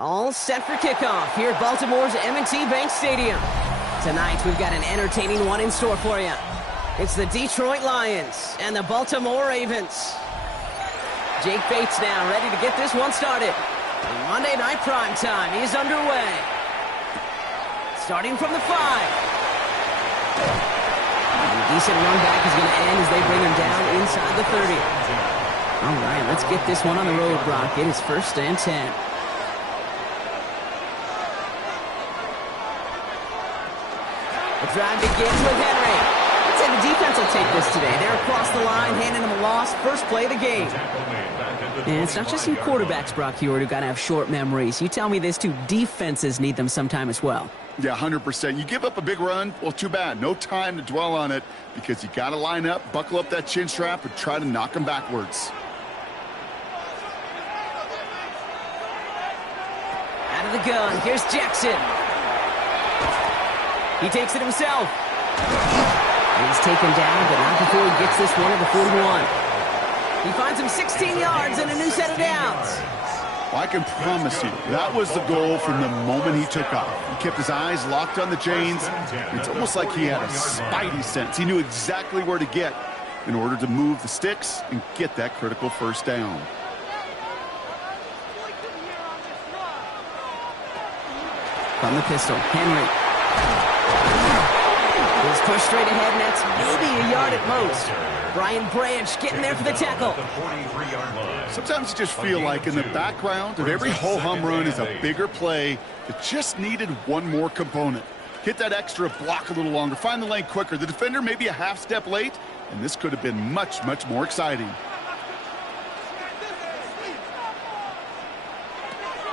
All set for kickoff here at Baltimore's M&T Bank Stadium. Tonight, we've got an entertaining one in store for you. It's the Detroit Lions and the Baltimore Ravens. Jake Bates now ready to get this one started. Monday Night Prime Time is underway. Starting from the 5. And a decent run back is going to end as they bring him down inside the 30. All right, let's get this one on the road, Brock. It is 1st and 10. The drive begins with Henry. I'd say the defense will take this today. They're across the line, handing him a loss. First play of the game. And it's not just you quarterbacks, Brock Huard, who got to have short memories. You tell me this too, defenses need them sometime as well. Yeah, 100%. You give up a big run, well, too bad. No time to dwell on it because you got to line up, buckle up that chin strap, and try to knock them backwards. Out of the gun, here's Jackson. He takes it himself. He's taken down, but not before he gets this one at the 41. He finds him 16 yards and a new set of downs. Well, I can promise you, that was the goal from the moment he took off. He kept his eyes locked on the chains. It's almost like he had a spidey sense. He knew exactly where to get in order to move the sticks and get that critical first down. From the pistol, Henry. He's pushed straight ahead, and that's maybe a yard at most. Brian Branch getting there for the tackle. Sometimes you just feel like in the background of every ho-hum run is a bigger play that just needed one more component. Hit that extra block a little longer, find the lane quicker. The defender maybe a half step late, and this could have been much, much more exciting.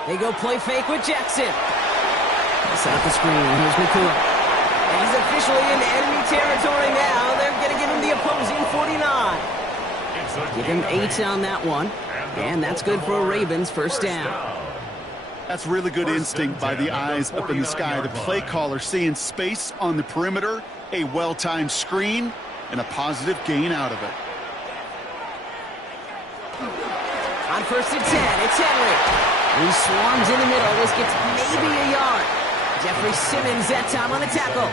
They go play fake with Jackson. Set up the screen. Here's McCool. And he's officially in enemy territory now. They're going to give him the opposing 49. Give him 8 on that one. And that's good for a Ravens first down. That's really good instinct by the eyes up in the sky. The play caller seeing space on the perimeter, a well-timed screen, and a positive gain out of it. On 1st and 10, it's Henry. He swarms in the middle. This gets maybe a yard. Jeffrey Simmons that time on the tackle.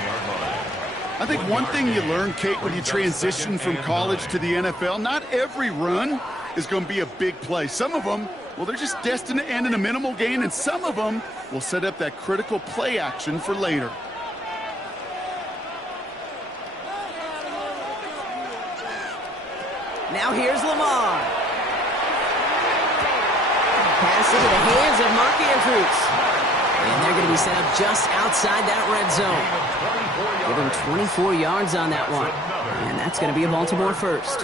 I think one thing you learn, Kate, when you transition from college to the NFL, not every run is going to be a big play. Some of them, well, they're just destined to end in a minimal gain, and some of them will set up that critical play action for later. Now here's Lamar. Pass into the hands of Mark Andrews. And they're going to be set up just outside that red zone. Give him 24 yards on that one. And that's going to be a Baltimore first.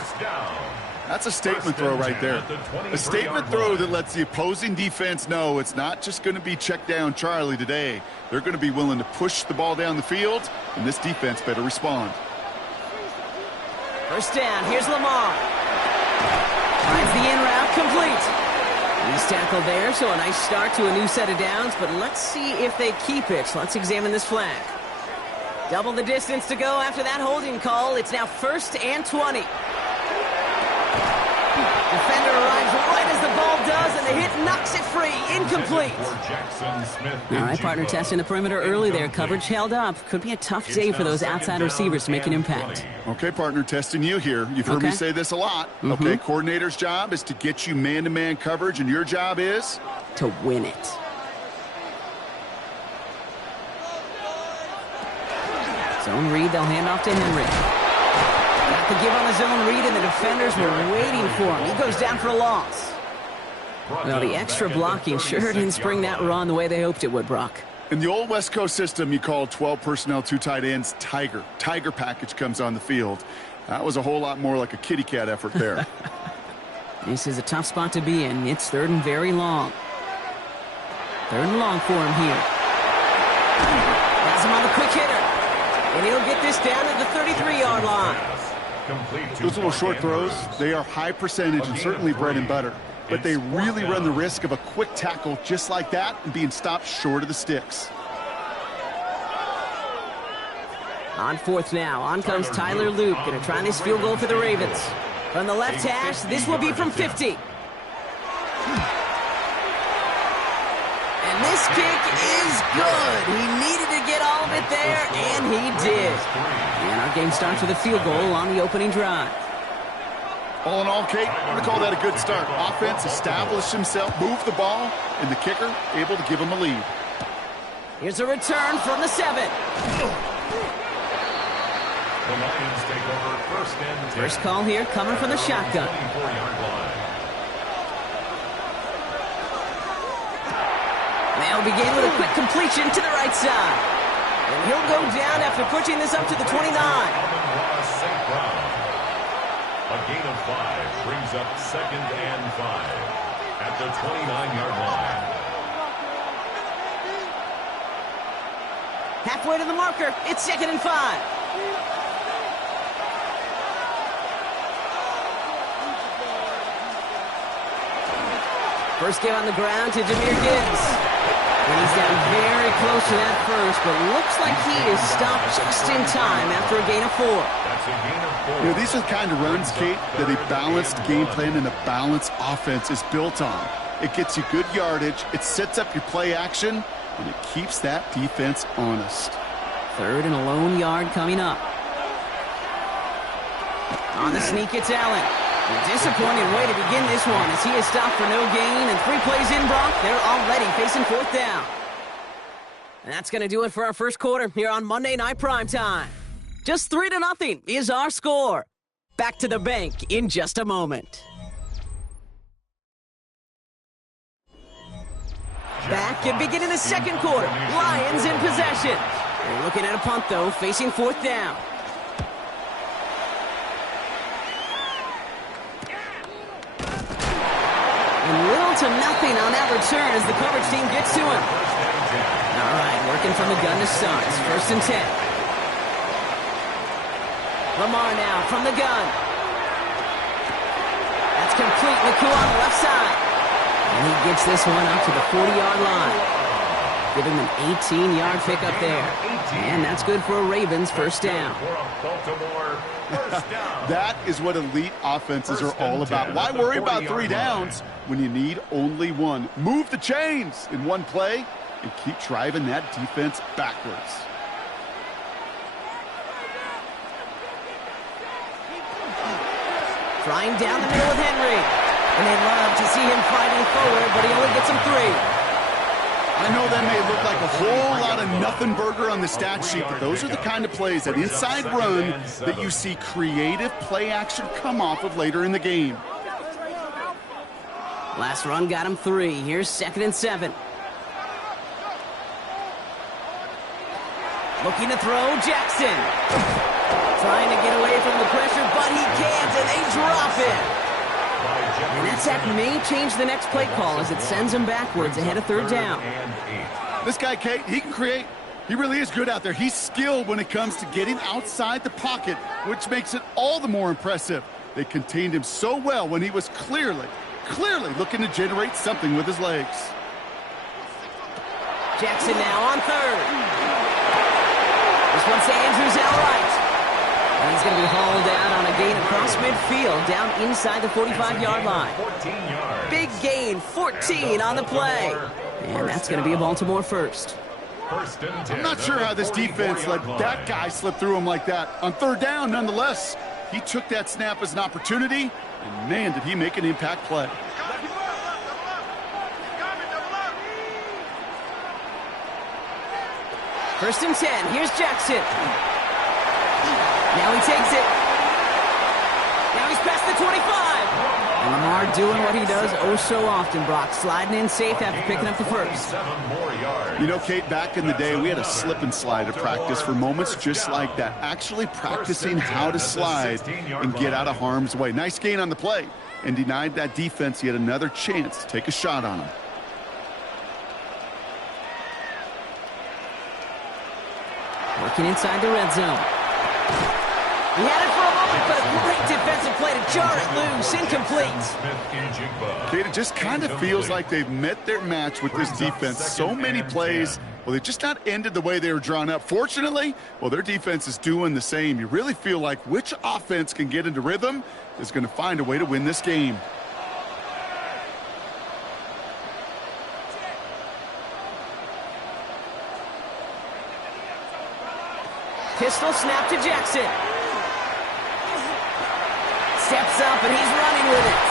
That's a statement throw right there. A statement throw that lets the opposing defense know it's not just going to be check down Charlie today. They're going to be willing to push the ball down the field, and this defense better respond. First down, here's Lamar. Finds the in route complete. He's tackled there, so a nice start to a new set of downs, but let's see if they keep it. Let's examine this flag. Double the distance to go after that holding call. It's now 1st and 20. Defender arrives right as the ball does, and the hit knocks it free. Incomplete. All right, partner testing the perimeter early there. Coverage held up. Could be a tough day for those outside receivers to make an impact. Okay, partner, testing you here. You've heard me say this a lot. Okay, coordinator's job is to get you man-to-man coverage, and your job is? To win it. Zone read, they'll hand off to Henry. Got the give on the zone read, and the defenders were waiting for him. He goes down for a loss. Well, the extra blocking sure didn't spring that run the way they hoped it would, Brock. In the old West Coast system, you call 12 personnel, 2 tight ends, Tiger. Tiger package comes on the field. That was a whole lot more like a kitty cat effort there. This is a tough spot to be in. It's 3rd and very long. 3rd and long for him here. Has him on the quick hitter. And he'll get this down at the 33-yard line. Those little short throws, they are high percentage and certainly bread and butter. But they really run the risk of a quick tackle just like that and being stopped short of the sticks. On 4th now, on comes Tyler Loop. Going to try this field goal for the Ravens. From the left hash, this will be from 50. And this kick is good. He needed to get all of it there, and he did. And our game starts with a field goal on the opening drive. All in all, Kate, I'm going to call that a good start. Offense established himself, moved the ball, and the kicker able to give him a lead. Here's a return from the 7. The Lions take over first and 10. First call here coming from the shotgun. 24-yard line. They'll begin with a quick completion to the right side. And he'll go down after pushing this up to the 29. Amon-Ra St. Brown. A gain of 5 brings up second and 5 at the 29-yard line. Halfway to the marker. It's second and 5. First give on the ground to Jahmyr Gibbs. And he's down very close to that first, but looks like he is stopped just in time after a gain of 4. That's a gain of 4. You know, these are the kind of runs, Kate, that a balanced game plan and a balanced offense is built on. It gets you good yardage, it sets up your play action, and it keeps that defense honest. Third and a lone yard coming up. On the sneak, it's Allen. A disappointing way to begin this one as he is stopped for no gain, and 3 plays in, Brock. They're already facing 4th down. And that's going to do it for our first quarter here on Monday Night Primetime. Just 3-0 is our score. Back to the bank in just a moment. Back and beginning the second quarter. Lions in possession. They're looking at a punt, though, facing 4th down. And little to nothing on that return as the coverage team gets to him. All right, working from the gun to start. First and 10. Lamar now from the gun. That's complete. Naku on the left side. And he gets this one up to the 40-yard line. Give him an 18-yard pickup there. And that's good for a Ravens first down. That is what elite offenses are all about. Why worry about 3 downs when you need only 1? Move the chains in one play and keep driving that defense backwards. Flying down the middle with Henry. And they love to see him fighting forward, but he only gets him 3. I know that may look like a whole lot of nothing burger on the stat sheet, but those are the kind of plays, that inside run, that you see creative play action come off of later in the game. Last run got him 3. Here's second and 7. Looking to throw, Jackson. Trying to get away from the pressure, but he can't, and they drop it. And that sack may change the next play call as it sends him backwards ahead of 3rd down. This guy, Kate, he can create. He really is good out there. He's skilled when it comes to getting outside the pocket, which makes it all the more impressive. They contained him so well when he was clearly looking to generate something with his legs. Jackson now on 3rd. This one's to Andrews outright. And he's going to be hauled out on a gain across midfield down inside the 45-yard line. Big gain, 14 on the play. And that's going to be a Baltimore first. I'm not sure how this defense let that guy slip through him like that. On 3rd down, nonetheless, he took that snap as an opportunity, and man, did he make an impact play. First and 10, here's Jackson. Now he takes it. Now he's past the 25. And Lamar doing what he does oh so often, Brock. Sliding in safe after picking up the first. You know, Kate, back in the day, we had a slip and slide at practice for moments just like that. Actually practicing how to slide and get out of harm's way. Nice gain on the play and denied that defense yet another chance to take a shot on him. Working inside the red zone. He had it for a moment, but a great defensive play to jar it loose. Incomplete. Kate, it just kind of feels like they've met their match with this defense. So many plays, well, they just not ended the way they were drawn up. Fortunately, well, their defense is doing the same. You really feel like which offense can get into rhythm is going to find a way to win this game. Pistol snap to Jackson. Steps up, and he's running with it.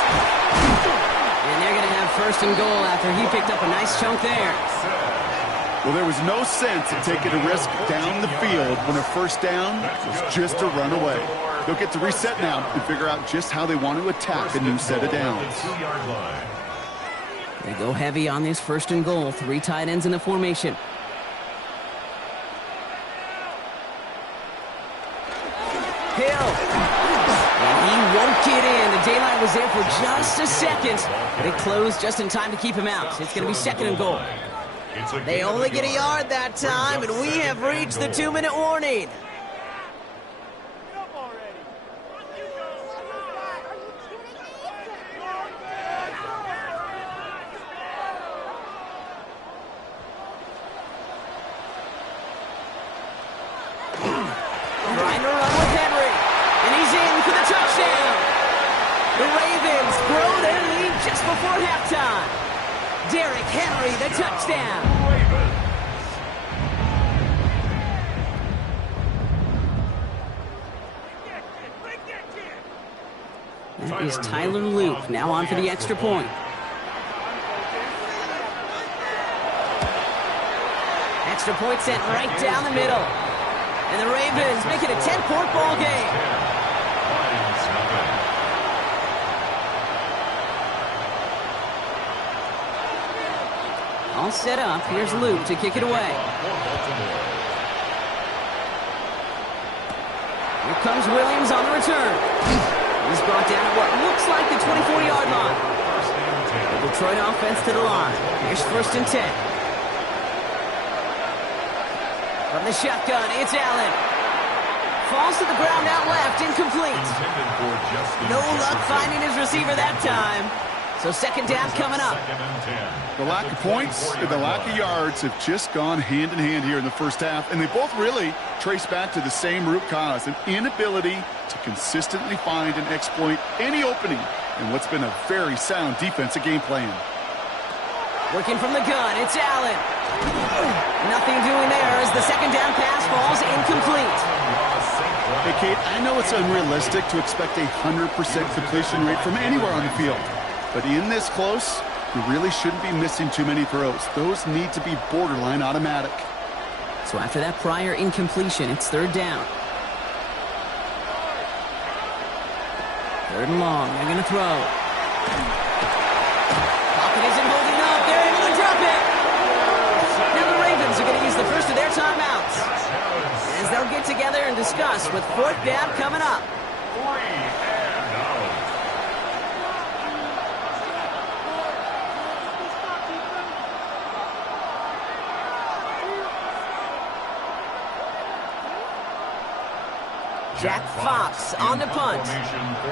And they're going to have first and goal after he picked up a nice chunk there. Well, there was no sense in taking a risk down the field when a first down was just a run away. They'll get to reset now and figure out just how they want to attack a new set of downs. They go heavy on this first and goal. 3 tight ends in the formation. Hill. And he won't get in. The daylight was there for just a second. But it closed just in time to keep him out. It's going to be second and goal. They only get a yard that time, and we have reached the 2-minute warning. Trying to run with Henry, and he's in for the touchdown. The Ravens grow their lead just before halftime. Derrick Henry, the touchdown. That is Tyler Luke, now on for the extra point. Extra point sent right down the middle. And the Ravens make it a 10-point ball game. All set up. Here's Luke to kick it away. Here comes Williams on the return. He's brought down at what looks like the 24-yard line. The Detroit offense to the line. Here's first and 10. From the shotgun, it's Allen. Falls to the ground out left, incomplete. No luck finding his receiver that time. So second down coming up. The lack of points and the lack of yards have just gone hand in hand here in the first half, and they both really trace back to the same root cause, an inability to consistently find and exploit any opening in what's been a very sound defensive game plan. Working from the gun, it's Allen. Nothing doing there as the second down pass falls incomplete. Hey, Kate, I know it's unrealistic to expect a 100% completion rate from anywhere on the field. But in this close, you really shouldn't be missing too many throws. Those need to be borderline automatic. So after that prior incompletion, it's third down. Third and long, they're going to throw. Pocket isn't holding up, they're able to drop it. Now the Ravens are going to use the first of their timeouts, as they'll get together and discuss with fourth down coming up. Jack Fox on the punt.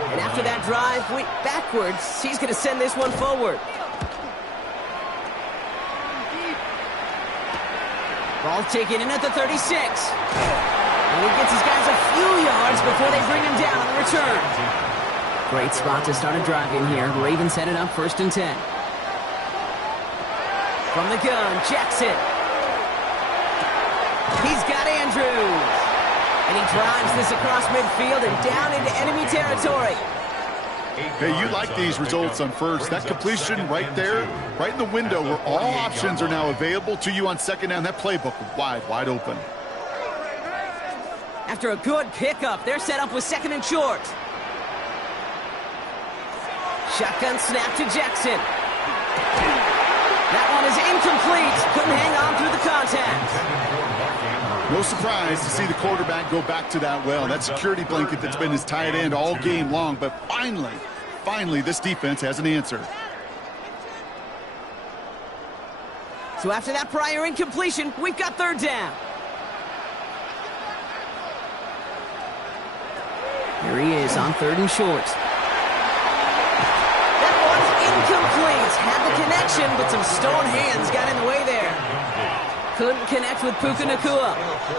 And after that drive, backwards, he's going to send this one forward. Ball taken in at the 36. And he gets his guys a few yards before they bring him down on the return. Great spot to start a drive in here. Ravens headed up first and 10. From the gun, Jackson. He's got Andrews. And he drives this across midfield and down into enemy territory. Hey, you like these results on first. That completion right there, right in the window where all options are now available to you on second down. That playbook wide open. After a good pickup, they're set up with second and short. Shotgun snap to Jackson. That one is incomplete. Couldn't hang on through the contact. No surprise to see the quarterback go back to that well. That security blanket that's been his tight end all game long. But finally, this defense has an answer. So after that prior incompletion, we've got third down. Here he is on third and short. That one's incomplete. Had the connection, but some stone hands got in the way there. Couldn't connect with Puka Nacua.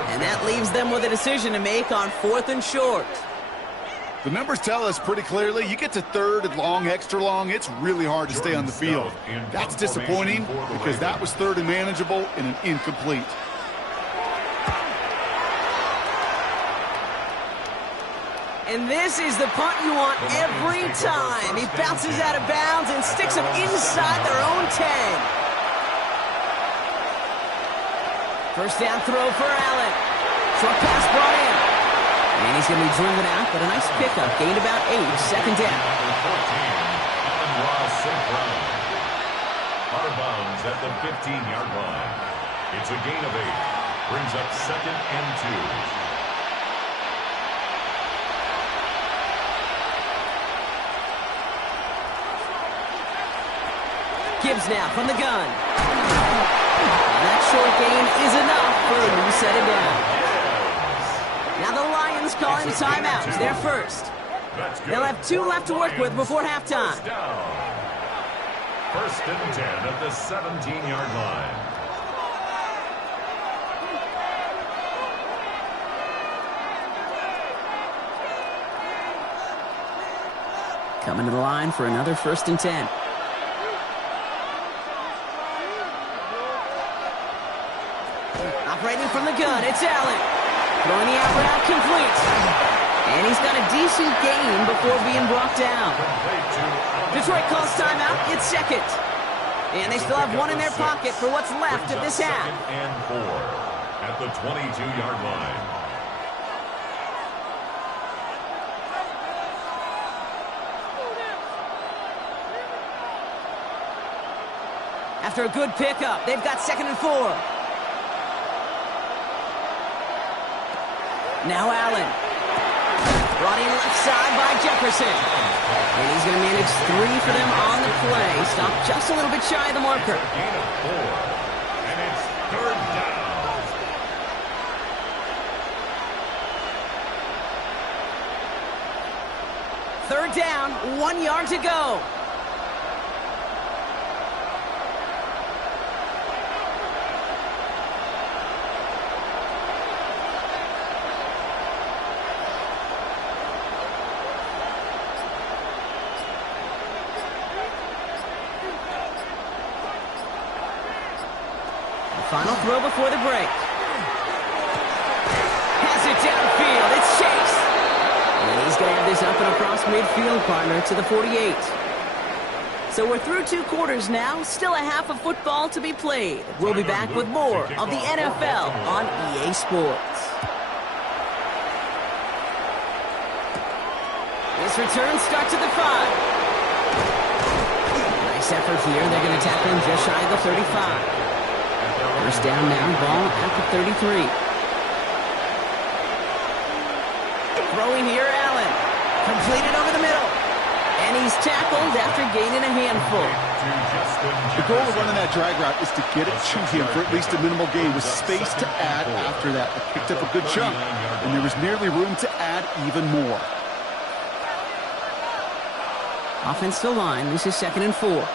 And that leaves them with a decision to make on fourth and short. The numbers tell us pretty clearly, you get to third and long, extra long, it's really hard to stay on the field. That's disappointing because that was third and manageable and an incomplete. And this is the punt you want every time. He bounces out of bounds and sticks them inside their own 10. First down throw for Allen. Short pass brought in. And he's going to be driven out, but a nice pickup. Gained about 8. Second down. Out of bounds at the 15-yard line. It's a gain of 8. Brings up second and 2. Gibbs now from the gun. And that short gain is enough for him to set it down. Now the Lions calling a timeout. They're first. They'll have 2 left to work with before halftime. First and 10 at the 17-yard line. Coming to the line for another first and 10. Operating from the gun, it's Allen. Throwing the out route complete. And he's got a decent gain before being brought down. Detroit calls timeout. It's second. And they still have 1 in their pocket for what's left of this half. Second and 4 at the 22-yard line. After a good pickup, they've got second and 4. Now Allen. Brought in left side by Jefferson. And he's going to manage 3 for them on the play. Stopped just a little bit shy of the marker. Gain of 4. And it's third down. Third down, 1 yard to go. Final throw before the break. Has it downfield. It's Chase. And he's going to have this up and across midfield, partner, to the 48. So we're through 2 quarters now. Still a half of football to be played. We'll be back with more of the NFL on EA Sports. This return starts at the 5. Nice effort here. They're going to tackle him just shy of the 35. First down now, ball at the 33. Throwing here, Allen. Completed over the middle. And he's tackled after gaining a handful. The goal of running that drag route is to get it to him for at least a minimal gain with space to add after that. They picked up a good chunk, and there was nearly room to add even more. Offensive line, this is second and 4.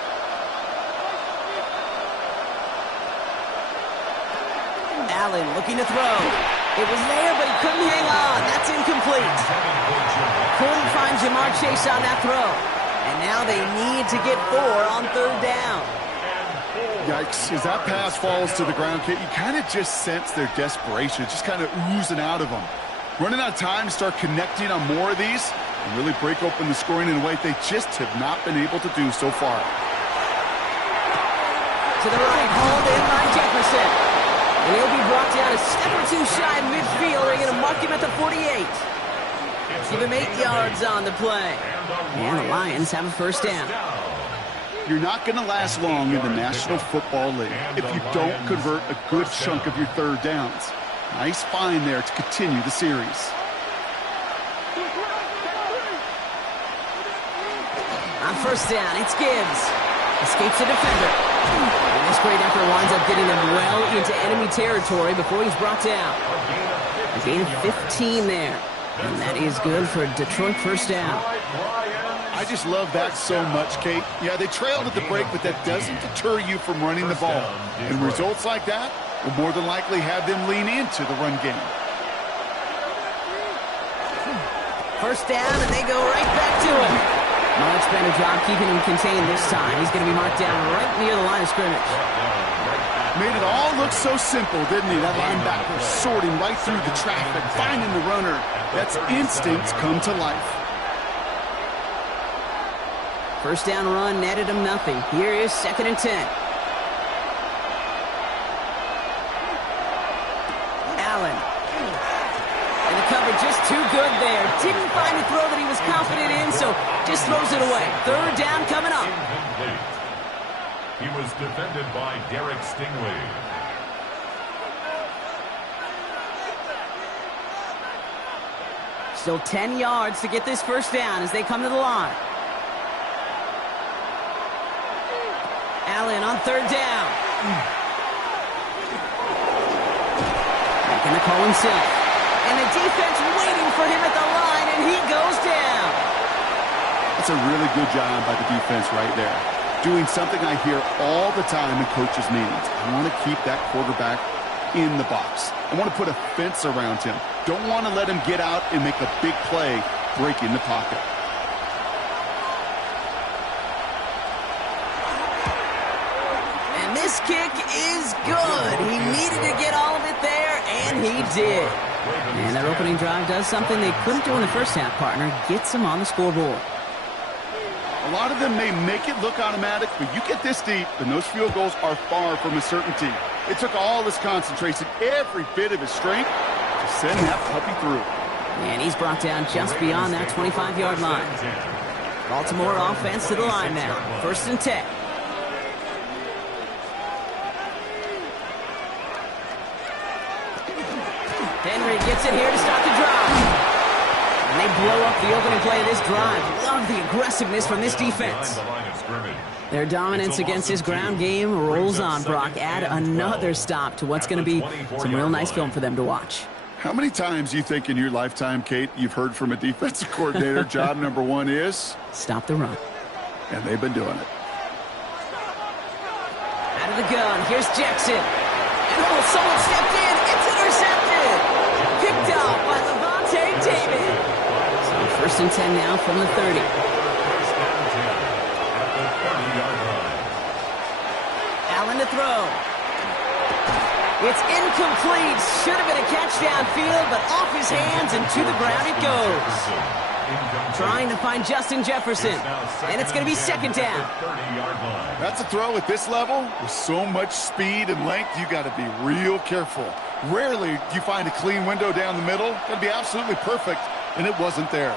Allen looking to throw. It was there, but he couldn't hang on. That's incomplete. Couldn't find Jamar Chase on that throw. And now they need to get 4 on third down. Yikes. As that pass falls to the ground, Kate, you kind of just sense their desperation. It's just kind of oozing out of them. Running out of time to start connecting on more of these and really break open the scoring in a way they just have not been able to do so far. To the right, hauled in by Jefferson. And he'll be brought down a step or 2 shy of midfield. They're going to mark him at the 48. Give him 8 yards on the play. And the Lions have a first down. You're not going to last long in the National Football League if you don't convert a good chunk of your third downs. Nice find there to continue the series. On first down, it's Gibbs. Escapes the defender. And this great effort winds up getting them well into enemy territory before he's brought down. A gain of 15 there. And that is good for a Detroit first down. I just love that so much, Kate. Yeah, they trailed at the break, but that doesn't deter you from running the ball. And results like that will more than likely have them lean into the run game. First down, and they go right back to him. Much better job keeping him contained this time. He's going to be marked down right near the line of scrimmage. Made it all look so simple, didn't he? That linebacker sorting right through the traffic, finding the runner. That's instincts come to life. First down run netted him nothing. Here is 2nd and 10. Allen. And the cover just too good there. Didn't find a throw that he was confident in, so just throws it away. 3rd down coming up. Incomplete. He was defended by Derek Stingley. Still 10 yards to get this first down as they come to the line. Allen on 3rd down. Making the call himself. And the defense waiting for him at the line, and he goes down. That's a really good job by the defense right there. Doing something I hear all the time in coaches' meetings. I want to keep that quarterback in the box. I want to put a fence around him. Don't want to let him get out and make a big play breaking the pocket. And this kick is good. He needed to get all of it there, and he did. And that opening drive does something they couldn't do in the first half, partner. Gets them on the scoreboard. A lot of them may make it look automatic, but you get this deep, and those field goals are far from a certainty. It took all his concentration, every bit of his strength, to send that puppy through. And he's brought down just beyond that 25-yard line. Baltimore offense to the line now. 1st and 10. Henry gets it here to start the drive. And they blow up the opening play of this drive. Love the aggressiveness from this defense. Their dominance against this ground game rolls on, Brock. Add another stop to what's going to be some real nice film for them to watch. How many times you think in your lifetime, Kate, you've heard from a defensive coordinator, job number 1 is? Stop the run. And they've been doing it. Out of the gun, here's Jackson. And oh, someone stepped in. It's intercepted. Picked off by Levante David. So 1st and 10 now from the 30. Allen to throw. It's incomplete. Should have been a catch downfield, but off his hands and to the ground it goes. Trying to find Justin Jefferson. And it's going to be 2nd down. That's a throw at this level. With so much speed and length, you got to be real careful. Rarely do you find a clean window down the middle. Got to be absolutely perfect, and it wasn't there.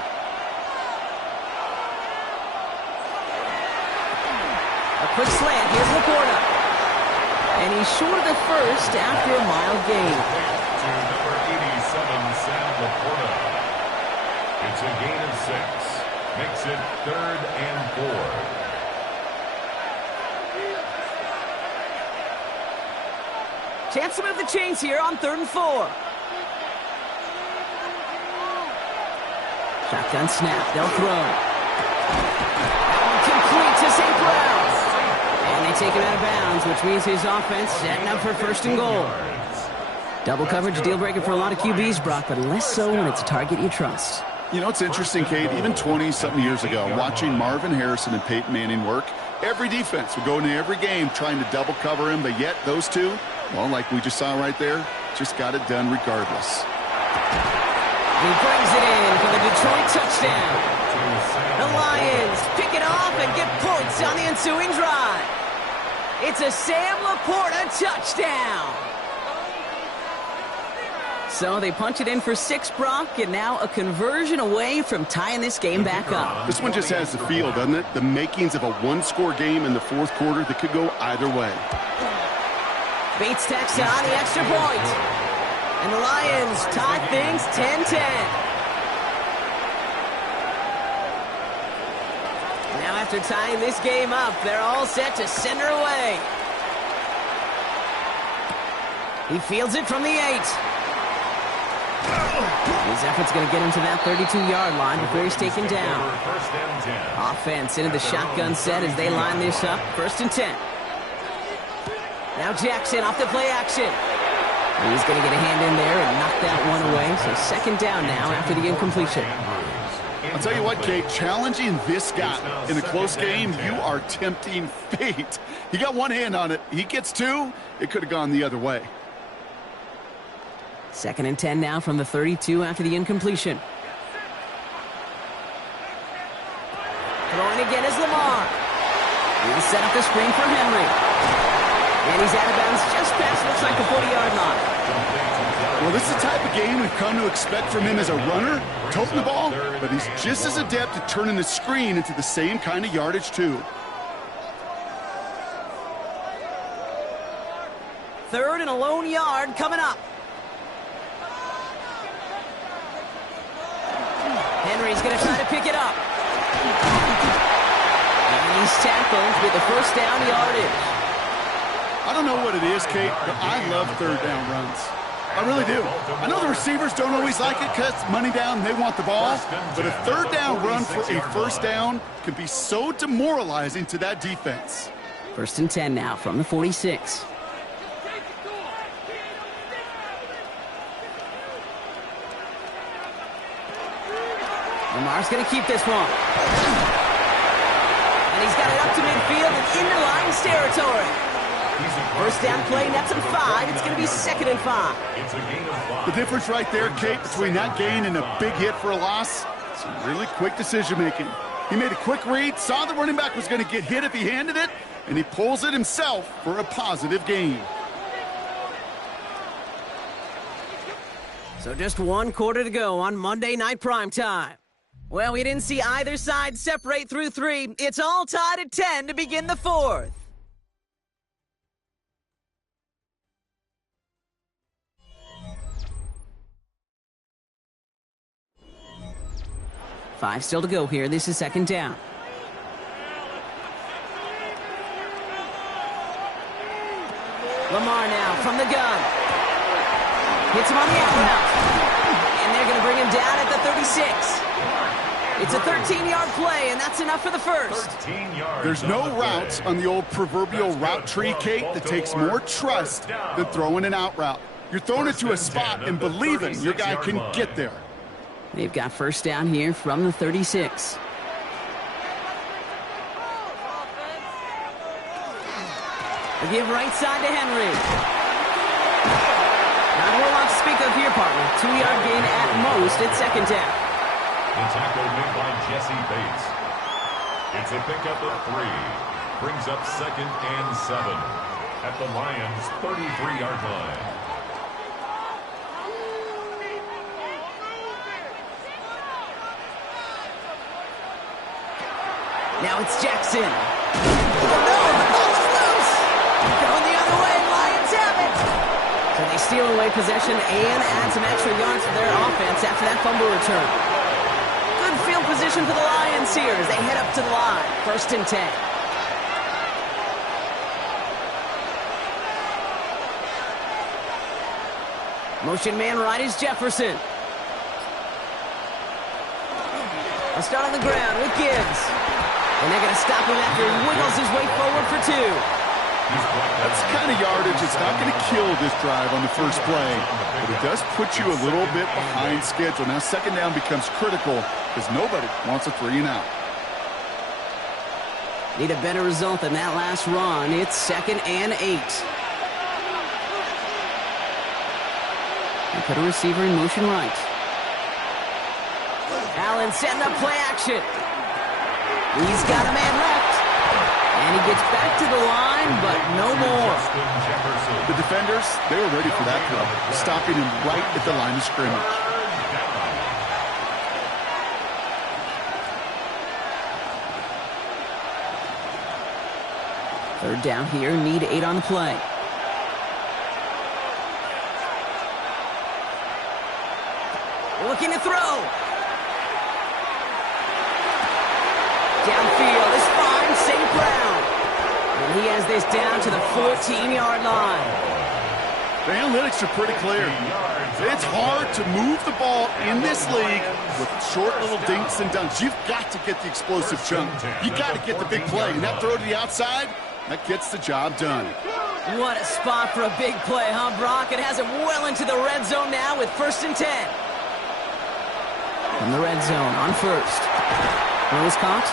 A quick slant. Here's Laporta. And he's short of the first after a mild gain. To number 87, Sam Laporta. It's a gain of 6. Makes it 3rd and 4. Chance to move the chains here on 3rd and 4. Shotgun snap. They'll throw. That one complete to St. Brown. And they take him out of bounds, which means his offense setting up for 1st and goal. Double coverage, deal breaker for a lot of QBs, Brock, but less so when it's a target you trust. You know, it's interesting, Kate, even 20-something years ago, watching Marvin Harrison and Peyton Manning work, every defense would go into every game trying to double cover him, but yet those two, well, like we just saw right there, just got it done regardless. He brings it in for the Detroit touchdown. The Lions pick it off and get points on the ensuing drive. It's a Sam Laporta touchdown. So they punch it in for 6, Brock, and now a conversion away from tying this game back up. This one just has the feel, doesn't it? The makings of a one-score game in the 4th quarter that could go either way. Bates tacks on the extra point. And the Lions tie things 10-10. Now after tying this game up, they're all set to send her away. He fields it from the 8. His effort's going to get him to that 32-yard line before he's taken down. Offense into the shotgun set as they line this up. 1st and 10. Now Jackson off the play action. He's going to get a hand in there and knock that one away. So 2nd down now after the incompletion. I'll tell you what, Kate, challenging this guy in a close game, you are tempting fate. He got one hand on it. He gets two. It could have gone the other way. 2nd and 10 now from the 32 after the incompletion. Throwing again is Lamar. He'll set up the screen for Henry. And he's out of bounds just past, looks like the 40-yard line. Well, this is the type of game we've come to expect from him as a runner, toting the ball, but he's just as adept at turning the screen into the same kind of yardage, too. 3rd and a lone yard coming up. Henry's going to try to pick it up. And he's tackled with the first down yardage. I don't know what it is, Kate, but I love 3rd down runs. I really do. I know the receivers don't always like it because money down, they want the ball. But a 3rd down run for a first down can be so demoralizing to that defense. 1st and 10 now from the 46. Lamar's going to keep this one. And he's got it up to midfield and into Lions territory. First down play, nets him 5. It's going to be 2nd and 5. The difference right there, Kate, between that gain and a big hit for a loss, some really quick decision-making. He made a quick read, saw the running back was going to get hit if he handed it, and he pulls it himself for a positive gain. So just 1 quarter to go on Monday Night Primetime. Well, we didn't see either side separate through 3. It's all tied at 10 to begin the 4th. Five still to go here. This is 2nd down. Lamar now from the gun. Hits him on the outhouse. And they're going to bring him down at the 36. It's a 13-yard play, and that's enough for the first. There's no routes on the old proverbial route tree, Kate, that takes more trust than throwing an out route. You're throwing it to a spot and believing your guy can get there. They've got first down here from the 36. They give right side to Henry. Not a whole lot to speak of here, partner. 2-yard gain at most at 2nd down. The tackle made by Jesse Bates. It's a pickup of 3. Brings up 2nd and 7 at the Lions' 33-yard line. Now it's Jackson. Oh no, the ball is loose. Going the other way, Lions have it. So they steal away possession and add some extra yards for their offense after that fumble return. Good field position for the Lions here as they head up to the line. 1st and 10. Motion man right is Jefferson. They start on the ground with Gibbs. And they're going to stop him after he wiggles his way forward for 2. That's the kind of yardage that's not going to kill this drive on the first play, but it does put you a little bit behind schedule. Now 2nd down becomes critical because nobody wants a 3 and out. Need a better result than that last run. It's 2nd and 8. They put a receiver in motion right. Allen setting up play action. He's got a man left. And he gets back to the line, but no more. The defenders, they were ready for that play, stopping him right at the line of scrimmage. Third down here, need 8 on the play. Looking to throw. Downfield is fine, St. Brown. And he has this down to the 14-yard line. The analytics are pretty clear. It's hard to move the ball in this league with short little dinks and dunks. You've got to get the explosive jump. You've got to get the big play. And that throw to the outside, that gets the job done. What a spot for a big play, huh, Brock? It has him well into the red zone now with 1st and 10. The from the red zone on first. Throw is caught.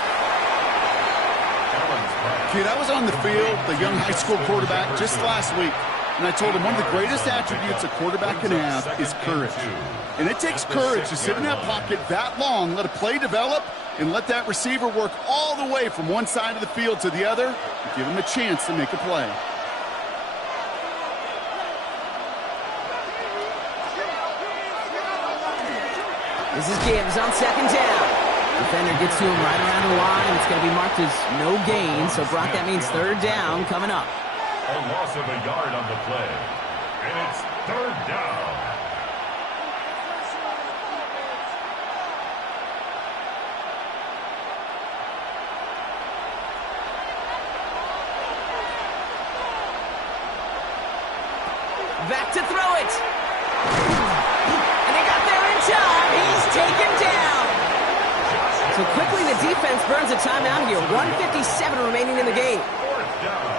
Kid, I was on the field, the young high school quarterback, just last week. And I told him one of the greatest attributes a quarterback can have is courage. And it takes courage to sit in that pocket that long, let a play develop, and let that receiver work all the way from one side of the field to the other, and give him a chance to make a play. This is Gibbs on second down. Defender gets to him right around the line. It's going to be marked as no gain, so Brock, that means third down coming up. A loss of a yard on the play. And it's third down. Back to throw it. And he got there in time. He's taken down. So quickly the defense burns a timeout here. 1:57 remaining in the game. Fourth down.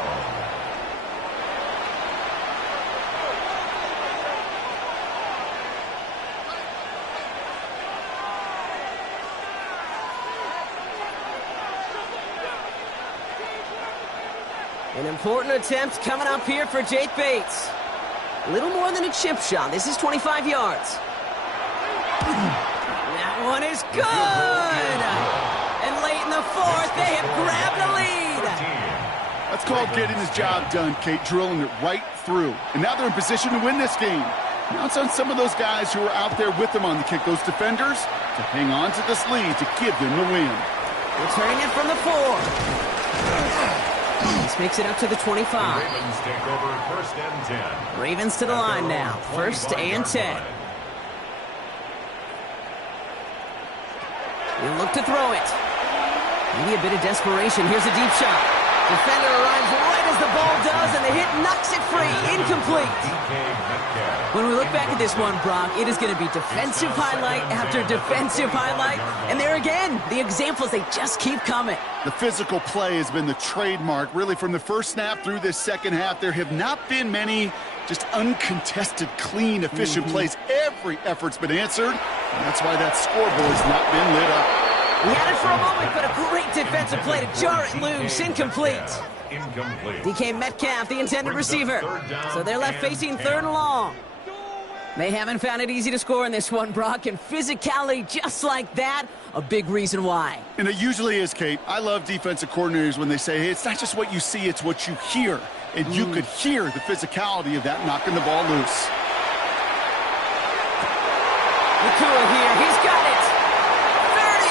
An important attempt coming up here for Jake Bates. A little more than a chip shot. This is 25 yards. That one is good. And late in the fourth, they have grabbed the lead. That's called getting his job done, Kate, drilling it right through. And now they're in position to win this game. Now it's on some of those guys who are out there with them on the kick, those defenders, to hang on to this lead to give them the win. Returning it from the 4. This makes it up to the 25. Ravens take over first and 10. Ravens to the line now. First and 10. He'll look to throw it. Maybe a bit of desperation. Here's a deep shot. Defender arrives right as the ball does, and the hit knocks it free. Incomplete. When we look back at this one, Brock, it is going to be defensive highlight after defensive highlight. And there again, the examples, they just keep coming. The physical play has been the trademark. Really, from the first snap through this second half, there have not been many just uncontested, clean, efficient plays. Every effort's been answered, and that's why that scoreboard's not been lit up. We had it for a moment, but a great defensive play to jar it loose. Incomplete. DK Metcalf, the intended receiver. So they're left facing third and long. They haven't found it easy to score in this one, Brock, and physicality just like that, a big reason why. And it usually is, Kate. I love defensive coordinators when they say, hey, it's not just what you see, it's what you hear. And you could hear the physicality of that knocking the ball loose. Nakua here, he's got it. 30.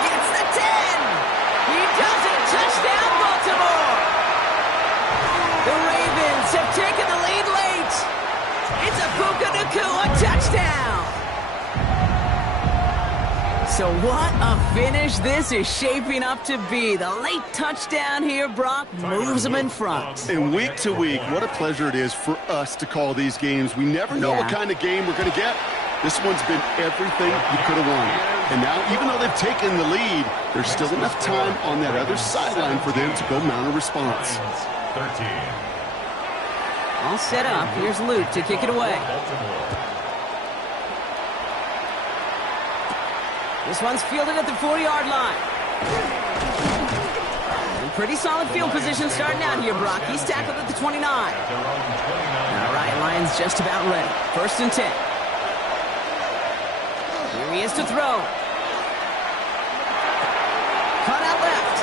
Gets the 10. He does it. Touchdown, Baltimore. The Ravens have taken the lead late. It's a Puka Nakua touchdown. So what a finish this is shaping up to be. The late touchdown here, Brock, moves them in front. And week to week, what a pleasure it is for us to call these games. We never know what kind of game we're going to get. This one's been everything you could have wanted. And now, even though they've taken the lead, there's still enough time on that other sideline for them to go mount a response. 13. All set up. Here's Luke to kick it away. This one's fielded at the 40-yard line. And pretty solid field position starting out here, Brock. He's tackled at the 29. All right, Lions just about ready. First and 10. Here he is to throw. Cut out left.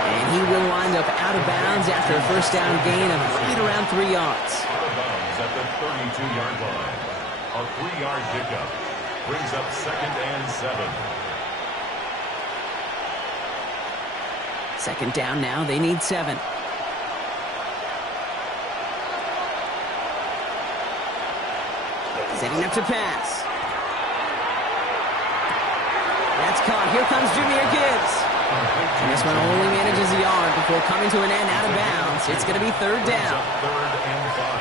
And he will wind up out of bounds after a first down gain of right around 3 yards. Out of bounds at the 32-yard line. A 3-yard pickup brings up second and 7. Second down now. They need 7. Setting up to pass. That's caught. Here comes Jahmyr Gibbs. And this one only manages a yard before coming to an end out of bounds. It's going to be third down.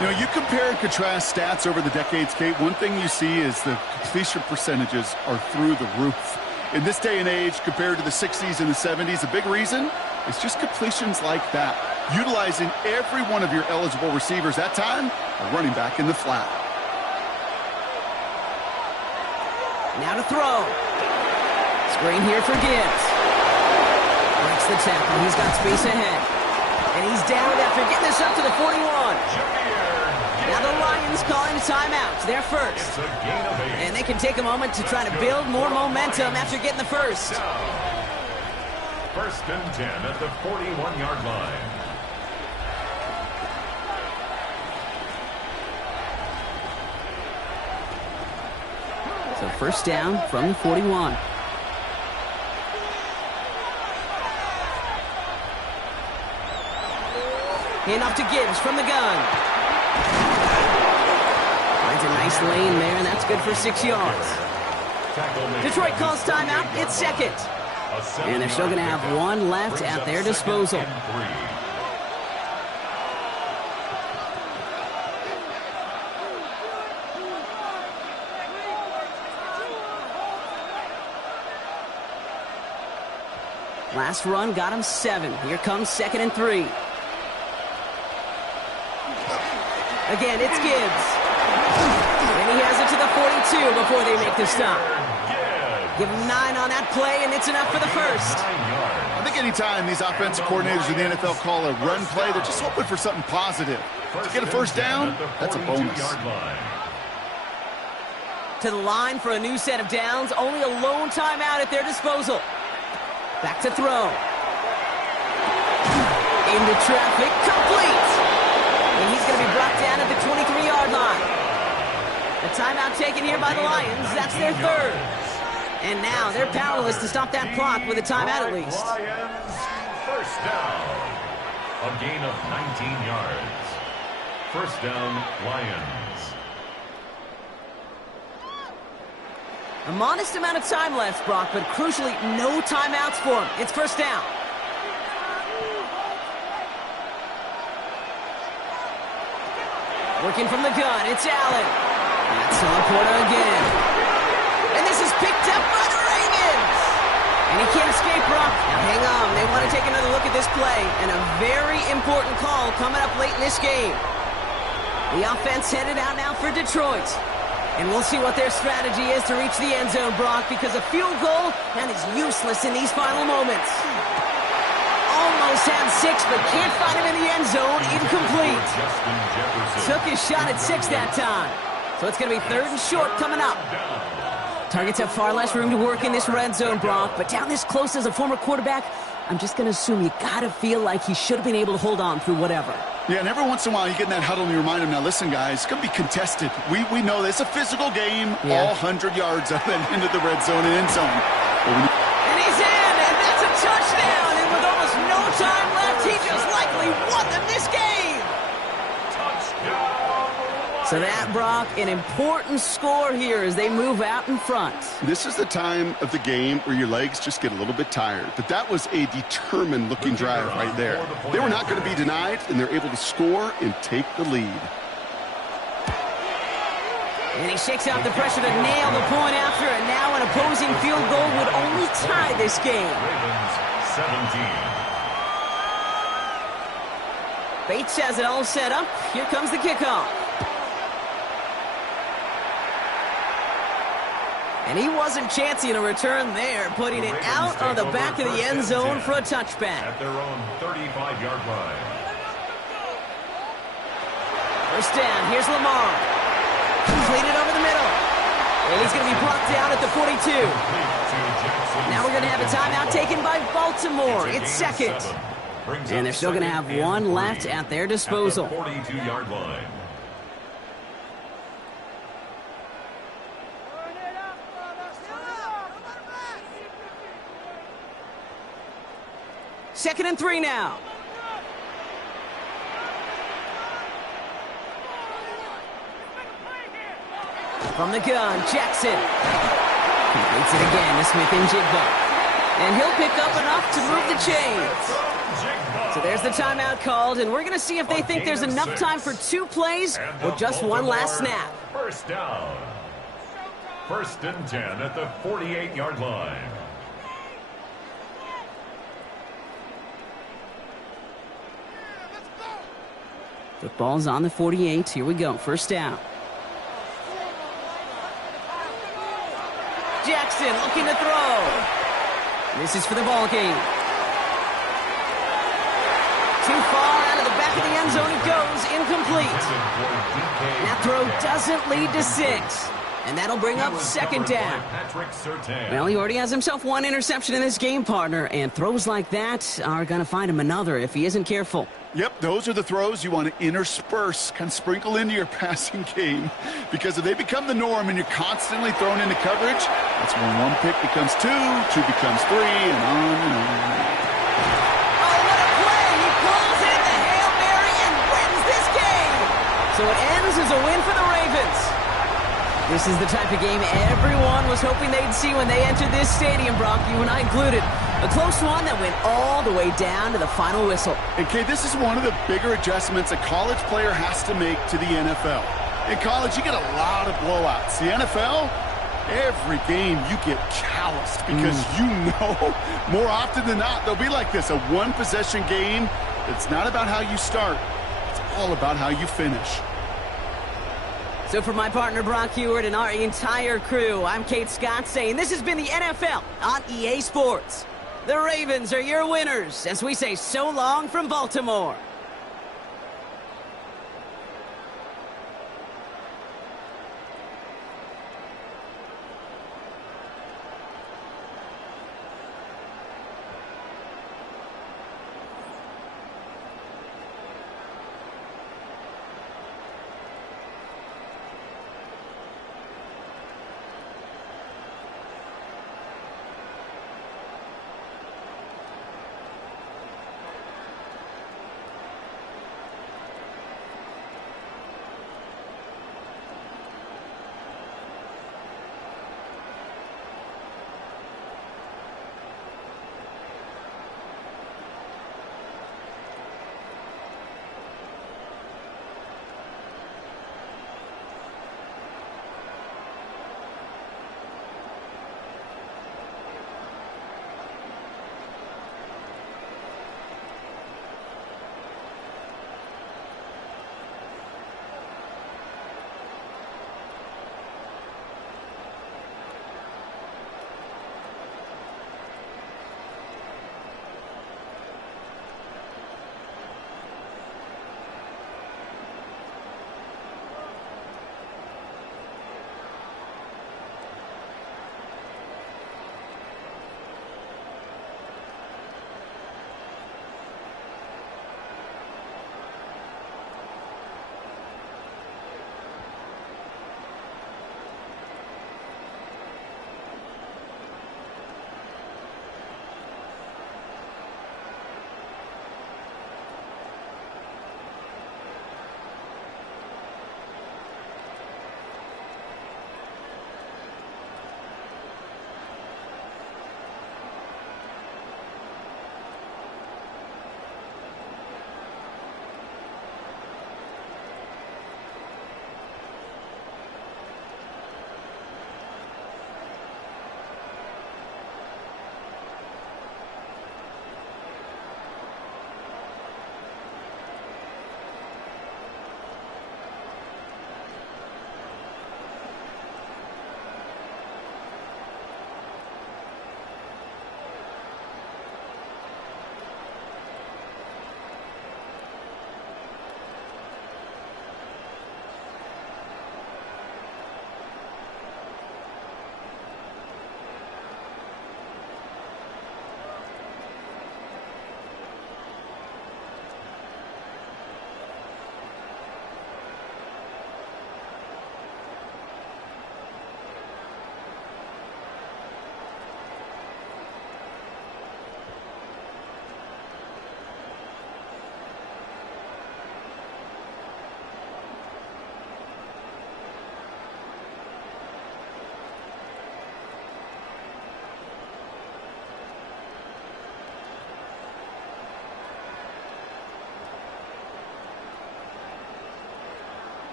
You know, you compare and contrast stats over the decades, Kate. One thing you see is the completion percentages are through the roof. In this day and age, compared to the 60s and the 70s, a big reason is just completions like that. Utilizing every one of your eligible receivers that time, a running back in the flat. Now to throw. Screen here for Gibbs. Breaks the tackle. He's got space ahead. And he's down after getting this up to the 41. Now the Lions calling timeout. They're first. And they can take a moment to try to build more momentum after getting the first. First and 10 at the 41-yard line. So first down from the 41. Handoff to Gibbs from the gun. Finds a nice lane there, and that's good for 6 yards. Detroit calls timeout. It's second. And they're still going to have one left at their disposal. Last run got him 7. Here comes 2nd and 3. Again, it's Gibbs. And he has it to the 42 before they make the stop. Give him 9 on that play, and it's enough for the first. I think anytime these offensive coordinators in the NFL call a run play, they're just hoping for something positive. To get a first down, that's a bonus. To the line for a new set of downs. Only a lone timeout at their disposal. Back to throw. Into traffic, complete. And he's going to be brought down at the 23-yard line. A timeout taken here by the Lions. That's their third. And now they're powerless to stop that clock with a timeout at least. Lions, first down. A gain of 19 yards. First down, Lions. A modest amount of time left, Brock, but crucially, no timeouts for him. It's first down. Working from the gun, it's Allen. That's Laporta again. And this is picked up by the Ravens. And he can't escape, Brock. Now hang on, they want to take another look at this play. And a very important call coming up late in this game. The offense headed out now for Detroit. And we'll see what their strategy is to reach the end zone, Brock, because a field goal, that is useless in these final moments. Almost had 6, but can't find him in the end zone. Incomplete. Took his shot at 6 that time. So it's going to be 3rd and short coming up. Targets have far less room to work in this red zone, Brock, but down this close as a former quarterback, I'm just going to assume you got to feel like he should have been able to hold on through whatever. Yeah, and every once in a while you get in that huddle and you remind him, now listen, guys, it's going to be contested. We know this. It's a physical game, all 100 yards up and into the red zone and end zone. And he's in, and that's a touchdown. And with almost no time left, he just likely won them this game. So that, Brock, an important score here as they move out in front. This is the time of the game where your legs just get a little bit tired. But that was a determined-looking drive right there. They were not going to be denied, and they're able to score and take the lead. And he shakes out the pressure to nail the point after, and now an opposing field goal would only tie this game. Ravens 17. Bates has it all set up. Here comes the kickoff. And he wasn't chancing a return there, putting it out on the back of the end zone for a touchback. At their own 35-yard line. First down, here's Lamar. Completed over the middle. And he's going to be brought down at the 42. Now we're going to have a timeout taken by Baltimore. It's second. And they're still going to have one left at their disposal. At the 42-yard line. Second and 3 now. From the gun, Jackson. Completes it again to Smith-Njigba. And he'll pick up enough to move the chains. So there's the timeout called, and we're going to see if they think there's enough time for 2 plays or just one last snap. First down. First and 10 at the 48-yard line. Football's on the 48. Here we go. First down. Jackson looking to throw. This is for the ball game. Too far out of the back of the end zone it goes, incomplete. That throw doesn't lead to 6. And that'll bring up second down. Well, he already has himself one interception in this game, partner, and throws like that are going to find him another if he isn't careful. Yep, those are the throws you want to intersperse, kind of sprinkle into your passing game, because if they become the norm and you're constantly thrown into coverage, that's when one pick becomes 2, 2 becomes 3, and on and on. Oh, what a play! He pulls in the Hail Mary and wins this game! So it ends as a win for the Ravens. This is the type of game everyone was hoping they'd see when they entered this stadium, Brock, you and I included. A close one that went all the way down to the final whistle. And, Kay, this is one of the bigger adjustments a college player has to make to the NFL. In college, you get a lot of blowouts. The NFL, every game you get calloused because you know more often than not they'll be like this, a one-possession game. It's not about how you start. It's all about how you finish. So for my partner Brock Huard and our entire crew, I'm Kate Scott saying this has been the NFL on EA Sports. The Ravens are your winners as we say so long from Baltimore.